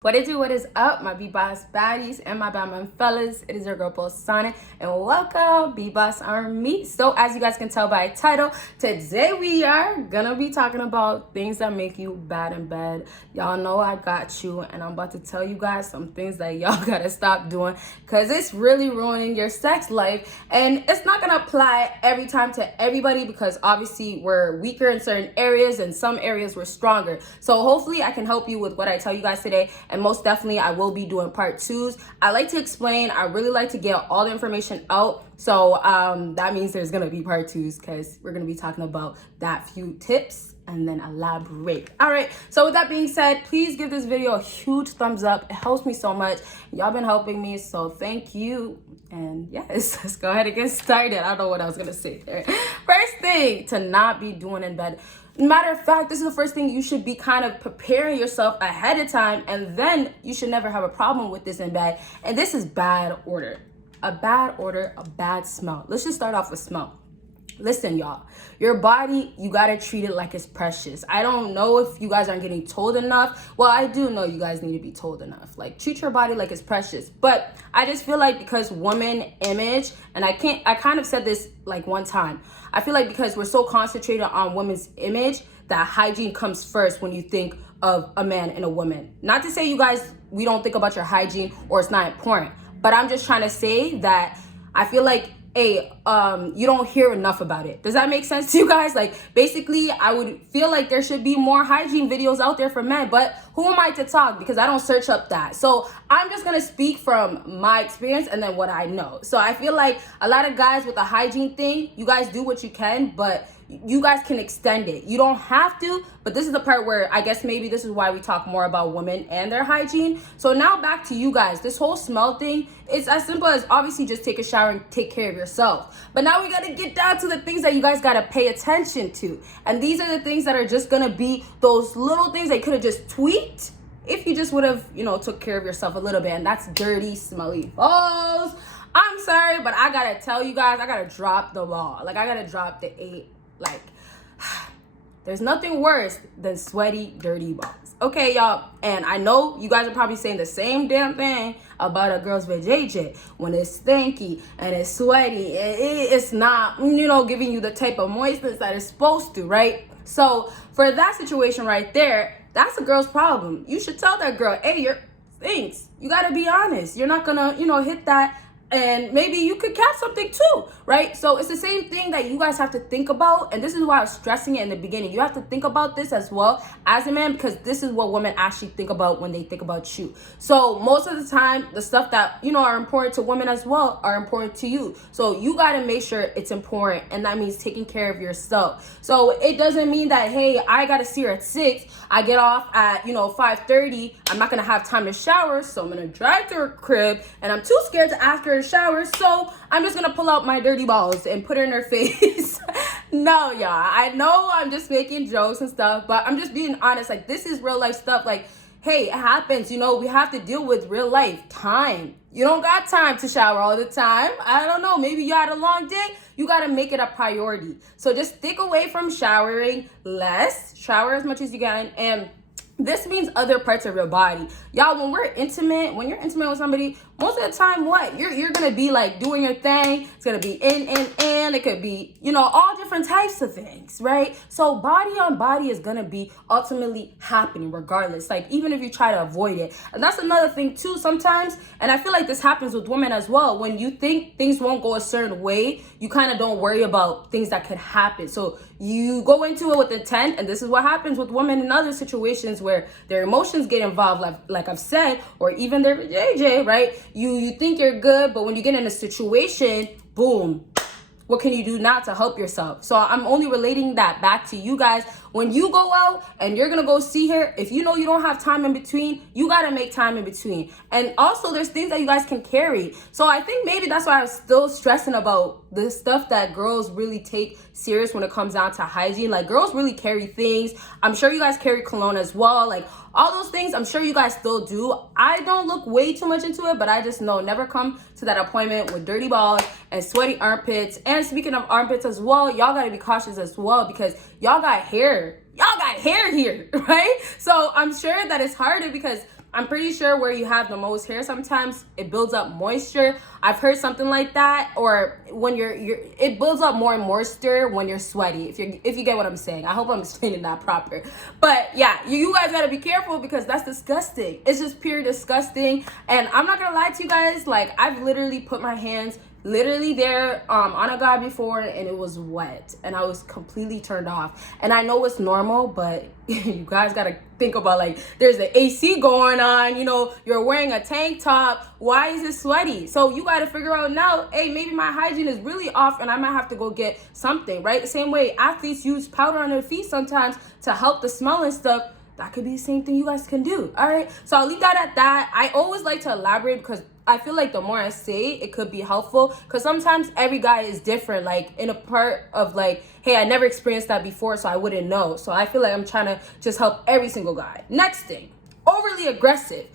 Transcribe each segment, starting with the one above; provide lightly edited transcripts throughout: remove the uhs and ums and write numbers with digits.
What it do, what is up, my BBossBaddies and my Batman fellas? It is your girl Bosana, and welcome BBossArmy. So as you guys can tell by title, today we are gonna be talking about things that make you bad in bed. Y'all know I got you, and I'm about to tell you guys some things that y'all gotta stop doing because it's really ruining your sex life. And it's not gonna apply every time to everybody because obviously we're weaker in certain areas and some areas we're stronger. So hopefully I can help you with what I tell you guys today. And most definitely, I will be doing part 2s. I like to explain. I really like to get all the information out. So that means there's going to be part 2s because we're going to be talking about that few tips and then elaborate. All right. So with that being said, please give this video a huge thumbs up. It helps me so much. Y'all been helping me. So thank you. And yes, let's go ahead and get started. I don't know what I was going to say there. First thing to not be doing in bed. Matter of fact, this is the first thing you should be kind of preparing yourself ahead of time, and then you should never have a problem with this in bed. And this is bad order. A bad order, a bad smell. Let's just start off with smell. Listen, y'all, your body, you gotta treat it like it's precious. I don't know if you guys aren't getting told enough. Well, I do know you guys need to be told enough. Like, treat your body like it's precious. But I just feel like because woman image, and I kind of said this like one time, I feel like because we're so concentrated on women's image, that hygiene comes first when you think of a man and a woman. Not to say you guys, we don't think about your hygiene or it's not important, but I'm just trying to say that I feel like you don't hear enough about it. Does that make sense to you guys? Like, basically, I would feel like there should be more hygiene videos out there for men, but who am I to talk? Because I don't search up that. So I'm just gonna speak from my experience and then what I know. So I feel like a lot of guys with the hygiene thing, you guys do what you can, but you guys can extend it. You don't have to, but this is the part where I guess maybe this is why we talk more about women and their hygiene. So now back to you guys. This whole smell thing, it's as simple as obviously just take a shower and take care of yourself. But now we gotta get down to the things that you guys gotta pay attention to. And these are the things that are just gonna be those little things they could have just tweaked if you just would have, took care of yourself a little bit. And that's dirty, smelly balls. I'm sorry, but I gotta tell you guys, I gotta drop the ball. Like, I gotta drop the 8. Like, there's nothing worse than sweaty, dirty balls. Okay, y'all? And I know you guys are probably saying the same damn thing about a girl's vajayjay. When it's stinky and it's sweaty, it's not, giving you the type of moistness that it's supposed to, right? So for that situation right there, that's a girl's problem. You should tell that girl, hey, your stinks. You gotta be honest. You're not gonna, hit that. And maybe you could catch something too, right? So it's the same thing that you guys have to think about. And this is why I was stressing it in the beginning. You have to think about this as well as a man, because this is what women actually think about when they think about you. So most of the time, the stuff that, are important to women as well are important to you. So you got to make sure it's important. And that means taking care of yourself. So it doesn't mean that, hey, I got to see her at 6. I get off at, 5:30. I'm not going to have time to shower. So I'm going to drive to her crib. And I'm too scared to ask her shower, so I'm just gonna pull out my dirty balls and put it in her face. No, y'all, I know I'm just making jokes and stuff, but I'm just being honest. Like, this is real life stuff. Like, hey, it happens, we have to deal with real life time. You don't got time to shower all the time. I don't know, maybe you had a long day. You got to make it a priority. So just stick away from showering less, shower as much as you can, and this means other parts of your body. Y'all, when you're intimate with somebody, most of the time, you're gonna be like doing your thing. It's gonna be in. It could be, all different types of things, right? So body on body is gonna be ultimately happening regardless. Like, even if you try to avoid it. And that's another thing too, sometimes, and I feel like this happens with women as well. When you think things won't go a certain way, you kind of don't worry about things that could happen. So you go into it with intent, and this is what happens with women in other situations where their emotions get involved, like I've said, or even their JJ, right? You think you're good, but when you get in a situation, boom, what can you do now to help yourself? So I'm only relating that back to you guys. When you go out and you're gonna go see her, if you know you don't have time in between, you gotta make time in between. And also, there's things that you guys can carry. So I think maybe that's why I'm still stressing about the stuff that girls really take serious when it comes down to hygiene. Like, girls really carry things. I'm sure you guys carry cologne as well. Like, all those things, I'm sure you guys still do. I don't look way too much into it, but I just know never come to that appointment with dirty balls and sweaty armpits. And speaking of armpits as well, y'all gotta be cautious as well because y'all got hair. Y'all got hair here, right? So I'm sure that it's harder because I'm pretty sure where you have the most hair, sometimes it builds up moisture. I've heard something like that. Or when it builds up more moisture when you're sweaty, if you get what I'm saying. I hope I'm explaining that proper. But yeah, you guys gotta be careful because that's disgusting. It's just pure disgusting. And I'm not gonna lie to you guys, like, I've literally put my hands literally there on a guy before, and it was wet and I was completely turned off. And I know it's normal, but you guys gotta think about, like, there's the AC going on, you know, you're wearing a tank top, why is it sweaty? So you gotta figure out now, hey, maybe my hygiene is really off and I might have to go get something, right? The same way athletes use powder on their feet sometimes to help the smell and stuff. That could be the same thing you guys can do. All right, so I'll leave that at that. I always like to elaborate because I feel like the more I say, it could be helpful, because sometimes every guy is different, like in a part of like, hey, I never experienced that before, so I wouldn't know. So I feel like I'm trying to just help every single guy. Next thing, overly aggressive.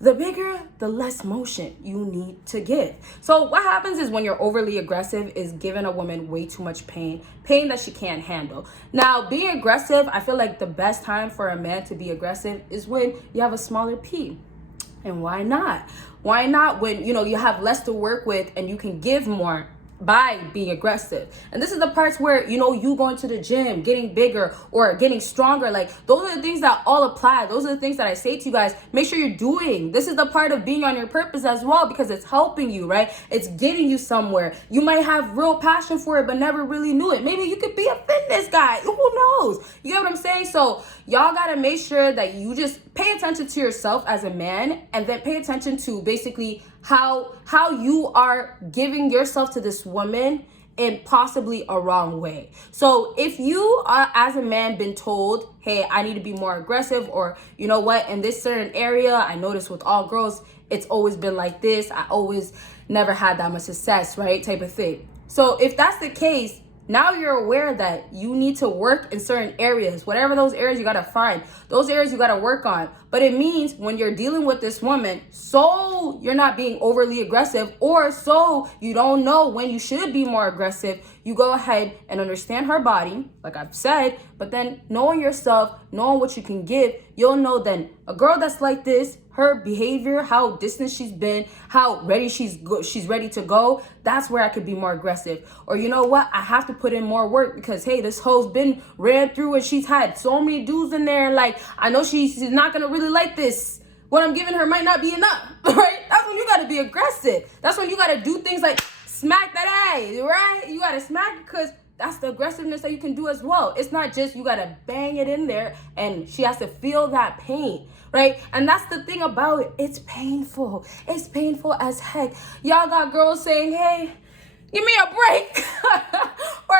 The bigger, the less motion you need to give. So what happens is when you're overly aggressive is giving a woman way too much pain that she can't handle. Now, being aggressive, I feel like the best time for a man to be aggressive is when you have a smaller P. And why not? Why not when, you know, you have less to work with and you can give more by being aggressive? And this is the parts where, you know, you going to the gym, getting bigger or getting stronger. Like, those are the things that all apply. Those are the things that I say to you guys, make sure you're doing. This is the part of being on your purpose as well, because it's helping you, right? It's getting you somewhere. You might have real passion for it, but never really knew it. Maybe you could be a fitness guy. Who knows? You get what I'm saying? So y'all got to make sure that you just pay attention to yourself as a man, and then pay attention to basically how you are giving yourself to this woman in possibly a wrong way. So if you are, as a man, been told, hey, I need to be more aggressive, or you know what, in this certain area, I notice with all girls, it's always been like this, I always never had that much success, right, type of thing. So if that's the case, now you're aware that you need to work in certain areas. Whatever those areas, you got to find. Those areas you got to work on. But it means when you're dealing with this woman, so you're not being overly aggressive, or so you don't know when you should be more aggressive, you go ahead and understand her body, like I've said, but then knowing yourself, knowing what you can give, you'll know then a girl that's like this, her behavior, how distant she's been, how ready she's ready to go, that's where I could be more aggressive. Or you know what, I have to put in more work because, hey, this hoe's been ran through and she's had so many dudes in there, like, I know she's not gonna really like this. What I'm giving her might not be enough, right? That's when you gotta be aggressive. That's when you gotta do things like smack that ass, right? You gotta smack it, because that's the aggressiveness that you can do as well. It's not just you gotta bang it in there and she has to feel that pain, right? And that's the thing about it. It's painful. It's painful as heck. Y'all got girls saying, hey, give me a break. Or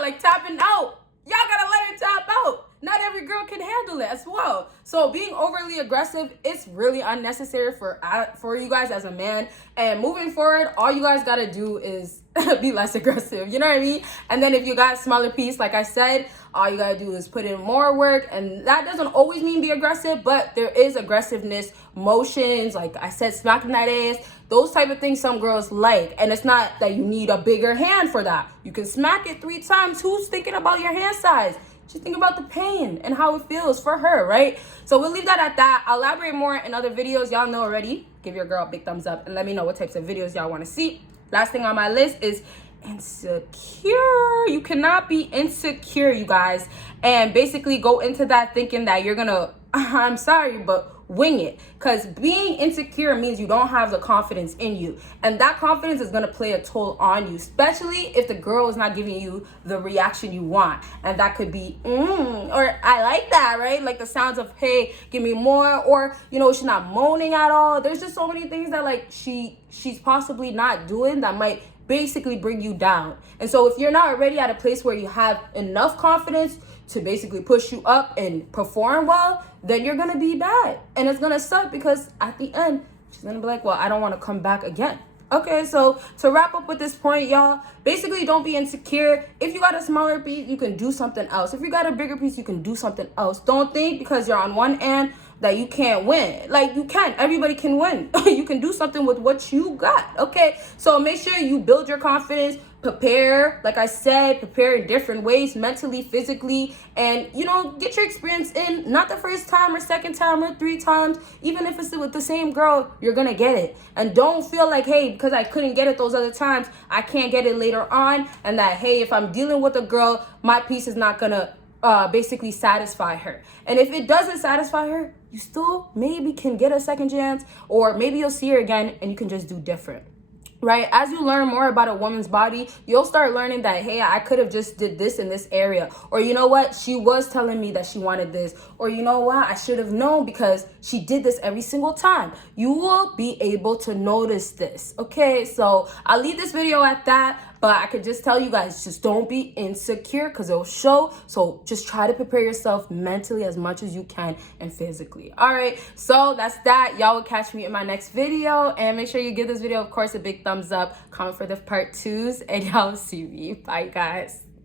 like tapping out. Y'all gotta let it tap out. Not every girl can handle it as well. So being overly aggressive, it's really unnecessary for you guys as a man. And moving forward, all you guys gotta do is be less aggressive. You know what I mean? And then if you got smaller piece, like I said, all you gotta do is put in more work. And that doesn't always mean be aggressive, but there is aggressiveness, motions, like I said, smacking that ass, those type of things some girls like. And it's not that you need a bigger hand for that. You can smack it 3 times. Who's thinking about your hand size? Just think about the pain and how it feels for her, right? So we'll leave that at that. I'll elaborate more in other videos. Y'all know already. Give your girl a big thumbs up and let me know what types of videos y'all want to see. Last thing on my list is insecure. You cannot be insecure, you guys, and basically go into that thinking that you're gonna, I'm sorry, but wing it. Because being insecure means you don't have the confidence in you, and that confidence is going to play a toll on you, especially if the girl is not giving you the reaction you want. And that could be or I like that, right? Like the sounds of, hey, give me more, or you know, she's not moaning at all. There's just so many things that like she's possibly not doing that might basically bring you down. And so if you're not already at a place where you have enough confidence to basically push you up and perform well, then you're gonna be bad. And it's gonna suck, because at the end, she's gonna be like, well, I don't wanna come back again. Okay, so to wrap up with this point, y'all, basically don't be insecure. If you got a smaller piece, you can do something else. If you got a bigger piece, you can do something else. Don't think because you're on one end that you can't win. Like, you can. Everybody can win. You can do something with what you got. Okay, so make sure you build your confidence, prepare, like I said, prepare in different ways, mentally, physically, and get your experience in. Not the first time or second time or 3 times. Even if it's with the same girl, you're gonna get it. And don't feel like, hey, because I couldn't get it those other times, I can't get it later on. And that, hey, if I'm dealing with a girl, my piece is not gonna basically satisfy her. And if it doesn't satisfy her, you still maybe can get a second chance, or maybe you'll see her again and you can just do different. Right? As you learn more about a woman's body, you'll start learning that, hey, I could have just did this in this area. Or you know what? She was telling me that she wanted this. Or you know what? I should have known because she did this every single time. You will be able to notice this. Okay, so I'll leave this video at that. But I could just tell you guys, just don't be insecure because it'll show. So just try to prepare yourself mentally as much as you can and physically. All right, so that's that. Y'all will catch me in my next video. And make sure you give this video, of course, a big thumbs up. Comment for the part 2s. And y'all will see me. Bye, guys.